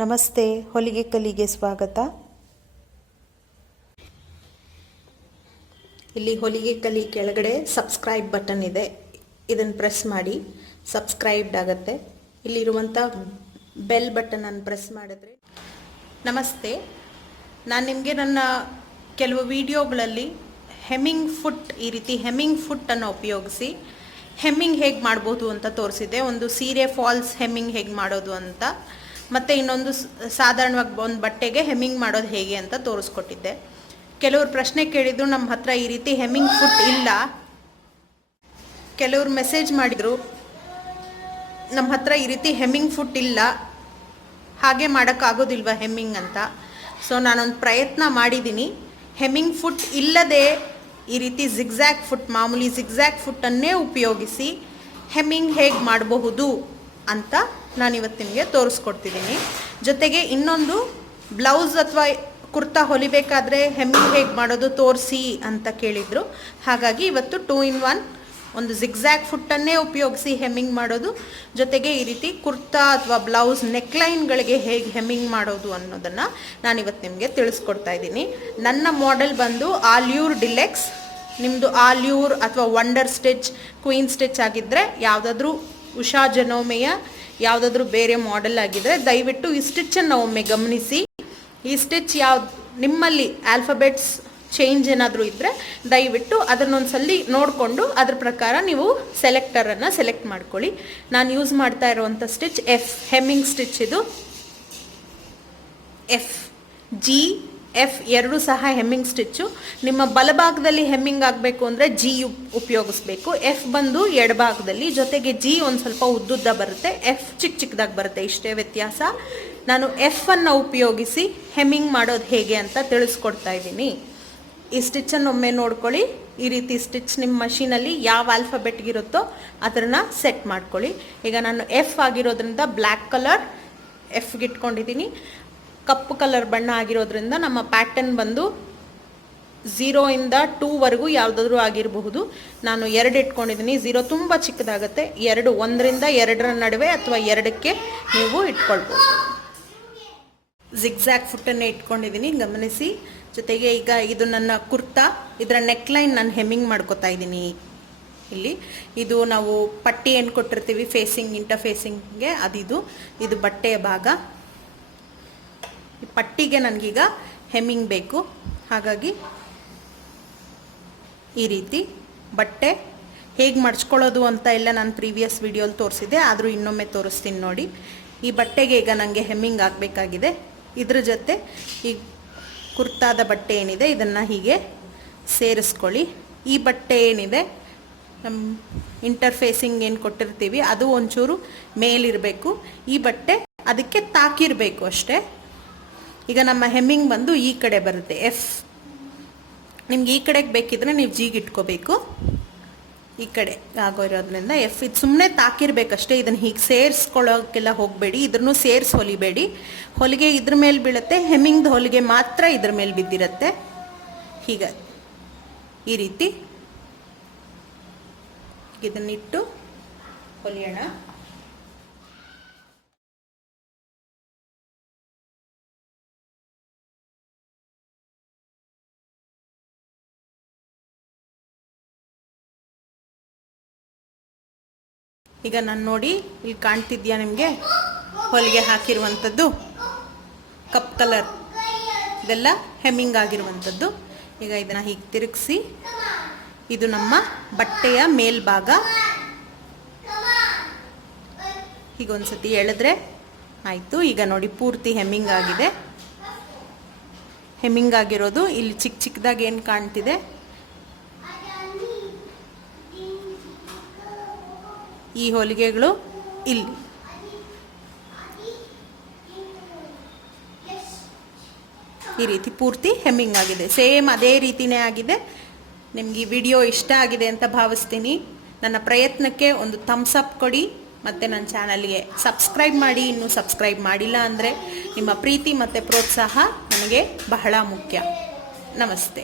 ನಮಸ್ತೆ, ಹೊಲಿಗೆ ಕಲಿಗೆ ಸ್ವಾಗತ. ಇಲ್ಲಿ ಹೊಲಿಗೆ ಕಲಿ ಕೆಳಗಡೆ ಸಬ್ಸ್ಕ್ರೈಬ್ ಬಟನ್ ಇದೆ. ಇದನ್ನು ಪ್ರೆಸ್ ಮಾಡಿ ಸಬ್ಸ್ಕ್ರೈಬ್ಡ್ ಆಗುತ್ತೆ. ಇಲ್ಲಿರುವಂಥ ಬೆಲ್ ಬಟನನ್ನು ಪ್ರೆಸ್ ಮಾಡಿದ್ರೆ, ನಮಸ್ತೆ. ನಾನು ನಿಮಗೆ ನನ್ನ ಕೆಲವು ವಿಡಿಯೋಗಳಲ್ಲಿ ಹೆಮ್ಮಿಂಗ್ ಫುಟ್ ಈ ರೀತಿ ಹೆಮ್ಮಿಂಗ್ ಫುಟ್ಟನ್ನು ಉಪಯೋಗಿಸಿ ಹೆಮ್ಮಿಂಗ್ ಹೇಗೆ ಮಾಡ್ಬೋದು ಅಂತ ತೋರಿಸಿದೆ ಒಂದು ಸೀರೆ ಫಾಲ್ಸ್ ಹೆಮ್ಮಿಂಗ್ ಹೇಗೆ ಮಾಡೋದು ಅಂತ. ಮತ್ತು ಇನ್ನೊಂದು ಸಾಧಾರಣವಾಗಿ ಒಂದು ಬಟ್ಟೆಗೆ ಹೆಮ್ಮಿಂಗ್ ಮಾಡೋದು ಹೇಗೆ ಅಂತ ತೋರಿಸ್ಕೊಟ್ಟಿದ್ದೆ. ಕೆಲವರು ಪ್ರಶ್ನೆ ಕೇಳಿದ್ರು ನಮ್ಮ ಹತ್ರ ಈ ರೀತಿ ಹೆಮ್ಮಿಂಗ್ ಫುಟ್ ಇಲ್ಲ. ಕೆಲವರು ಮೆಸೇಜ್ ಮಾಡಿದರು ನಮ್ಮ ಹತ್ರ ಈ ರೀತಿ ಹೆಮ್ಮಿಂಗ್ ಫುಟ್ ಇಲ್ಲ. ಹಾಗೆ ಮಾಡೋಕ್ಕಾಗೋದಿಲ್ವ ಹೆಮ್ಮಿಂಗ್ ಅಂತ? ಸೊ ನಾನೊಂದು ಪ್ರಯತ್ನ ಮಾಡಿದ್ದೀನಿ ಹೆಮ್ಮಿಂಗ್ ಫುಟ್ ಇಲ್ಲದೆ ಈ ರೀತಿ ಜಿಗ್ಜ್ಯಾಗ್ ಫುಟ್ ಮಾಮೂಲಿ ಜಿಗ್ಜ್ಯಾಗ್ ಫುಟ್ಟನ್ನೇ ಉಪಯೋಗಿಸಿ ಹೆಮ್ಮಿಂಗ್ ಹೇಗೆ ಮಾಡಬಹುದು? ಅಂತ ನಾನು ಇವತ್ತು ನಿಮಗೆ ತೋರಿಸ್ಕೊಡ್ತಿದ್ದೀನಿ. ಜೊತೆಗೆ ಇನ್ನೊಂದು ಬ್ಲೌಸ್ ಅಥವಾ ಕುರ್ತಾ ಹೊಲಿಬೇಕಾದ್ರೆ ಹೆಮ್ಮಿಂಗ್ ಹೇಗೆ ಮಾಡೋದು ತೋರಿಸಿ ಅಂತ ಕೇಳಿದರು. ಹಾಗಾಗಿ ಇವತ್ತು ಟೂ ಇನ್ ಒನ್, ಒಂದು ಜಿಗ್ಜ್ಯಾಗ್ ಫುಟ್ಟನ್ನೇ ಉಪಯೋಗಿಸಿ ಹೆಮ್ಮಿಂಗ್ ಮಾಡೋದು. ಜೊತೆಗೆ ಈ ರೀತಿ ಕುರ್ತಾ ಅಥವಾ ಬ್ಲೌಸ್ ನೆಕ್ಲೈನ್ಗಳಿಗೆ ಹೇಗೆ ಹೆಮ್ಮಿಂಗ್ ಮಾಡೋದು ಅನ್ನೋದನ್ನು ನಾನು ಇವತ್ತು ನಿಮಗೆ ತಿಳಿಸ್ಕೊಡ್ತಾ ಇದ್ದೀನಿ. ನನ್ನ ಮಾಡೆಲ್ ಬಂದು ಆಲ್ಯೂರ್ ಡಿಲೆಕ್ಸ್. ನಿಮ್ಮದು ಆಲ್ಯೂರ್ ಅಥವಾ ವಂಡರ್ ಸ್ಟಿಚ್ ಕ್ವೀನ್ ಸ್ಟಿಚ್ ಆಗಿದ್ದರೆ ಯಾವುದಾದ್ರೂ ಉಷಾ ಜನೋಮೆಯ ಯಾವುದಾದ್ರೂ ಬೇರೆ ಮಾಡೆಲ್ ಆಗಿದ್ರೆ ದಯವಿಟ್ಟು ಈ ಸ್ಟಿಚ್ಚನ್ನು ಒಮ್ಮೆ ಗಮನಿಸಿ. ಈ ಸ್ಟಿಚ್ ಯಾವ, ನಿಮ್ಮಲ್ಲಿ ಆಲ್ಫಾಬೆಟ್ಸ್ ಚೇಂಜ್ ಏನಾದರೂ ಇದ್ದರೆ ದಯವಿಟ್ಟು ಅದನ್ನೊಂದ್ಸಲಿ ನೋಡಿಕೊಂಡು ಅದ್ರ ಪ್ರಕಾರ ನೀವು ಸೆಲೆಕ್ಟರನ್ನು ಸೆಲೆಕ್ಟ್ ಮಾಡ್ಕೊಳ್ಳಿ. ನಾನು ಯೂಸ್ ಮಾಡ್ತಾ ಇರುವಂಥ ಸ್ಟಿಚ್ ಎಫ್ ಹೆಮ್ಮಿಂಗ್ ಸ್ಟಿಚ್ ಇದು. ಎಫ್ ಜಿ ಎಫ್ ಎರಡು ಸಹ ಹೆಮ್ಮಿಂಗ್ ಸ್ಟಿಚ್ಚು ನಿಮ್ಮ ಬಲಭಾಗದಲ್ಲಿ ಹೆಮ್ಮಿಂಗ್ ಆಗಬೇಕು ಅಂದರೆ ಜಿ ಉಪಯೋಗಿಸ್ಬೇಕು. ಎಫ್ ಬಂದು ಎಡಭಾಗದಲ್ಲಿ, ಜೊತೆಗೆ ಜಿ ಒಂದು ಸ್ವಲ್ಪ ಉದ್ದುದ್ದ ಬರುತ್ತೆ. ಎಫ್ ಚಿಕ್ಕ ಚಿಕ್ಕದಾಗಿ ಬರುತ್ತೆ. ಇಷ್ಟೇ ವ್ಯತ್ಯಾಸ. ನಾನು ಎಫ್ ಅನ್ನು ಉಪಯೋಗಿಸಿ ಹೆಮ್ಮಿಂಗ್ ಮಾಡೋದು ಹೇಗೆ ಅಂತ ತಿಳಿಸ್ಕೊಡ್ತಾ ಇದ್ದೀನಿ. ಈ ಸ್ಟಿಚ್ಚನ್ನು ಒಮ್ಮೆ ನೋಡ್ಕೊಳ್ಳಿ. ಈ ರೀತಿ ಸ್ಟಿಚ್ ನಿಮ್ಮ ಮಷೀನಲ್ಲಿ ಯಾವ ಆಲ್ಫಾಬೆಟ್ಗಿರುತ್ತೋ ಅದನ್ನು ಸೆಟ್ ಮಾಡ್ಕೊಳ್ಳಿ. ಈಗ ನಾನು ಎಫ್ ಆಗಿರೋದ್ರಿಂದ ಬ್ಲ್ಯಾಕ್ ಕಲರ್ ಎಫ್ಗೆ ಇಟ್ಕೊಂಡಿದ್ದೀನಿ. ಕಪ್ಪು ಕಲರ್ ಬಣ್ಣ ಆಗಿರೋದ್ರಿಂದ ನಮ್ಮ ಪ್ಯಾಟರ್ನ್ ಬಂದು ಝೀರೋಯಿಂದ ಟೂವರೆಗೂ ಯಾವುದಾದ್ರೂ ಆಗಿರಬಹುದು. ನಾನು ಎರಡು ಇಟ್ಕೊಂಡಿದ್ದೀನಿ. ಝೀರೋ ತುಂಬ ಚಿಕ್ಕದಾಗುತ್ತೆ. ಎರಡು ಒಂದರಿಂದ ಎರಡರ ನಡುವೆ ಅಥವಾ ಎರಡಕ್ಕೆ ನೀವು ಇಟ್ಕೊಳ್ಬೋದು. ಜಿಗ್ಜ್ಯಾಗ್ ಫುಟ್ಟನ್ನೇ ಇಟ್ಕೊಂಡಿದ್ದೀನಿ. ಗಮನಿಸಿ. ಜೊತೆಗೆ ಈಗ ಇದು ನನ್ನ ಕುರ್ತಾ. ಇದರ ನೆಕ್ಲೈನ್ ನಾನು ಹೆಮ್ಮಿಂಗ್ ಮಾಡ್ಕೊತಾ ಇದ್ದೀನಿ. ಇಲ್ಲಿ ಇದು ನಾವು ಪಟ್ಟಿ ಏನು ಕೊಟ್ಟಿರ್ತೀವಿ ಫೇಸಿಂಗ್ ಇಂಟರ್ಫೇಸಿಂಗ್ಗೆ ಅದಿದು. ಇದು ಬಟ್ಟೆಯ ಭಾಗ. ಈ ಪಟ್ಟಿಗೆ ನನಗೀಗ ಹೆಮ್ಮಿಂಗ್ ಬೇಕು. ಹಾಗಾಗಿ ಈ ರೀತಿ ಬಟ್ಟೆ ಹೇಗೆ ಮಡ್ಚ್ಕೊಳ್ಳೋದು ಅಂತ ಎಲ್ಲ ನಾನು ಪ್ರೀವಿಯಸ್ ವಿಡಿಯೋಲಿ ತೋರಿಸಿದೆ ಆದರೂ ಇನ್ನೊಮ್ಮೆ ತೋರಿಸ್ತೀನಿ ನೋಡಿ. ಈ ಬಟ್ಟೆಗೆ ಈಗ ನನಗೆ ಹೆಮ್ಮಿಂಗ್ ಆಗಬೇಕಾಗಿದೆ. ಇದ್ರ ಜೊತೆ ಈ ಕುರ್ತಾದ ಬಟ್ಟೆ ಏನಿದೆ, ಇದನ್ನು ಹೀಗೆ ಸೇರಿಸ್ಕೊಳ್ಳಿ. ಈ ಬಟ್ಟೆ ಏನಿದೆ ನಮ್ಮ ಇಂಟರ್ಫೇಸಿಂಗ್ ಏನು ಕೊಟ್ಟಿರ್ತೀವಿ, ಅದು ಒಂಚೂರು ಮೇಲಿರಬೇಕು. ಈ ಬಟ್ಟೆ ಅದಕ್ಕೆ ತಾಕಿರಬೇಕು ಅಷ್ಟೇ. ಈಗ ನಮ್ಮ ಹೆಮ್ಮಿಂಗ್ ಬಂದು ಈ ಕಡೆ ಬರುತ್ತೆ. ಎಫ್ ನಿಮ್ಗೆ ಈ ಕಡೆಗೆ ಬೇಕಿದ್ರೆ ನೀವು ಜೀಗೆ ಇಟ್ಕೋಬೇಕು. ಈ ಕಡೆ ಆಗೋ ಇರೋದ್ರಿಂದ ಎಫ್ ಇದು ಸುಮ್ಮನೆ ತಾಕಿರ್ಬೇಕಷ್ಟೇ, ಇದನ್ನು ಹೀಗೆ ಸೇರಿಸ್ಕೊಳ್ಳೋಕ್ಕೆಲ್ಲ ಹೋಗಬೇಡಿ ಇದ್ರೂ ಸೇರಿಸಿ ಹೊಲಿಬೇಡಿ. ಹೊಲಿಗೆ ಇದ್ರ ಮೇಲೆ ಬೀಳುತ್ತೆ, ಹೆಮ್ಮಿಂಗ್ದು ಹೊಲಿಗೆ ಮಾತ್ರ ಇದ್ರ ಮೇಲೆ ಬಿದ್ದಿರತ್ತೆ. ಹೀಗೆ ಈ ರೀತಿ. ಇದನ್ನಿಟ್ಟು ಹೊಲಿಯೋಣ. ಈಗ ನಾನು ನೋಡಿ ಇಲ್ಲಿ ಕಾಣ್ತಿದ್ಯಾ ನಿಮಗೆ? ಹೊಲಿಗೆ ಹಾಕಿರುವಂಥದ್ದು. Cup colour. ಇದೆಲ್ಲ ಹೆಮ್ಮಿಂಗ್ ಆಗಿರುವಂಥದ್ದು. ಈಗ ಇದನ್ನು ಹೀಗೆ ತಿರುಗಿಸಿ. ಇದು ನಮ್ಮ ಬಟ್ಟೆಯ ಮೇಲ್ಭಾಗ. ಈಗ ಒಂದ್ಸತಿ ಎಳೆದ್ರೆ ಆಯಿತು. ಈಗ ನೋಡಿ ಪೂರ್ತಿ ಹೆಮ್ಮಿಂಗ್ ಆಗಿದೆ. ಹೆಮ್ಮಿಂಗ್ ಆಗಿರೋದು ಇಲ್ಲಿ ಚಿಕ್ಕ ಚಿಕ್ಕದಾಗಿ ಏನು ಕಾಣ್ತಿದೆ? ಈ ಹೊಲಿಗೆಗಳು ಇಲ್ಲಿ. ಈ ರೀತಿ ಪೂರ್ತಿ ಹೆಮ್ಮಿಂಗ್ ಆಗಿದೆ. ಸೇಮ್ ಅದೇ ರೀತಿನೇ ಆಗಿದೆ. ನಿಮ್ಗೆ ಈ ವಿಡಿಯೋ ಇಷ್ಟ ಆಗಿದೆ ಅಂತ ಭಾವಿಸ್ತೀನಿ. ನನ್ನ ಪ್ರಯತ್ನಕ್ಕೆ ಒಂದು ಥಮ್ಸ್ ಅಪ್ ಕೊಡಿ. ಮತ್ತು ನನ್ನ ಚಾನಲ್ಗೆ ಸಬ್ಸ್ಕ್ರೈಬ್ ಮಾಡಿ. ಇನ್ನೂ ಸಬ್ಸ್ಕ್ರೈಬ್ ಮಾಡಿಲ್ಲ ಅಂದರೆ ನಿಮ್ಮ ಪ್ರೀತಿ ಮತ್ತು ಪ್ರೋತ್ಸಾಹ ನನಗೆ ಬಹಳ ಮುಖ್ಯ. ನಮಸ್ತೆ.